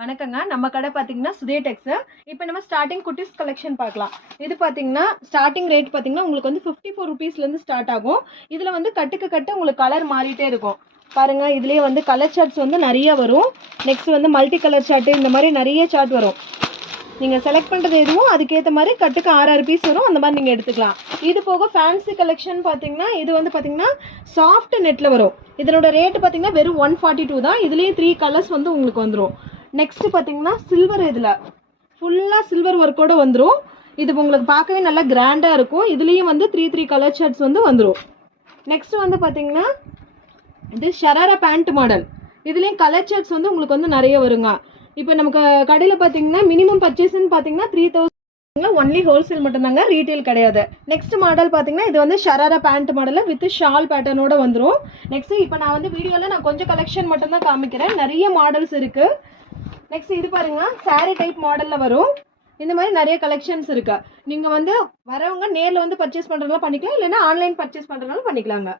வணக்கங்க. நம்ம கடை பார்த்தீங்கன்னா சுதே டெக்ஸ். இப்போ நம்ம ஸ்டார்டிங் குட்டீஸ் கலெக்ஷன் பார்க்கலாம். இது பார்த்தீங்கன்னா ஸ்டார்டிங் ரேட் பார்த்தீங்கன்னா உங்களுக்கு வந்து 54 ருபீஸ்லேருந்து ஸ்டார்ட் ஆகும். இதில் வந்து கட்டுக்கு கட்டு உங்களுக்கு கலர் மாறிட்டே இருக்கும். பாருங்க, இதுலேயே வந்து கலர் சார்ட்ஸ் வந்து நிறைய வரும். நெக்ஸ்ட் வந்து மல்டி கலர் சார்ட்டு, இந்த மாதிரி நிறைய சார்ட் வரும். நீங்கள் செலக்ட் பண்ணுறது எதுவும் அதுக்கேற்ற மாதிரி கட்டுக்கு 6 பீஸ் வரும். அந்த மாதிரி நீங்கள் எடுத்துக்கலாம். இது போக ஃபேன்சி கலெக்ஷன் பார்த்தீங்கன்னா இது வந்து பார்த்தீங்கன்னா சாஃப்ட் நெட்டில் வரும். இதனோட ரேட்டு பார்த்தீங்கன்னா வெறும் 142 தான். இதுலேயும் 3 கலர்ஸ் வந்து உங்களுக்கு வந்துடும். நெக்ஸ்ட் பார்த்தீங்கன்னா சில்வர், இதில் ஃபுல்லாக சில்வர் ஒர்க்கோடு வந்துடும். இது உங்களுக்கு பார்க்கவே நல்லா கிராண்டாக இருக்கும். இதுலேயும் வந்து 3 கலர் ஷர்ட்ஸ் வந்து வந்துடும். நெக்ஸ்ட் வந்து பார்த்தீங்கன்னா இது ஷராரா பேண்ட் மாடல். இதுலேயும் கலர் ஷர்ட்ஸ் வந்து உங்களுக்கு வந்து நிறைய வருங்க. இப்போ நமக்கு கடையில் பார்த்தீங்கன்னா மினிமம் பர்ச்சேஸ்ன்னு பார்த்தீங்கன்னா 3000 ஒன்லி ஹோல்சேல் மட்டும்தாங்க, ரீட்டைல் கிடையாது. நெக்ஸ்ட் மாடல் பார்த்தீங்கன்னா இது வந்து ஷராரா பேண்ட் மாடலில் வித் ஷால் பேட்டர்னோட வந்துடும். நெக்ஸ்ட் இப்போ நான் வந்து வீடியோவில் நான் கொஞ்சம் கலெக்ஷன் மட்டும்தான் காமிக்கிறேன். நிறைய மாடல்ஸ் இருக்குது. நெக்ஸ்ட் இது பாருங்க, சாரி டைப் மாடலில் வரும். இந்த மாதிரி நிறைய கலெக்ஷன்ஸ் இருக்கு. நீங்கள் வந்து வரவங்க நேரில் வந்து பர்ச்சேஸ் பண்ணுறதுனால பண்ணிக்கலாம், இல்லைன்னா ஆன்லைன் பர்ச்சேஸ் பண்ணுறதுனால பண்ணிக்கலாங்க.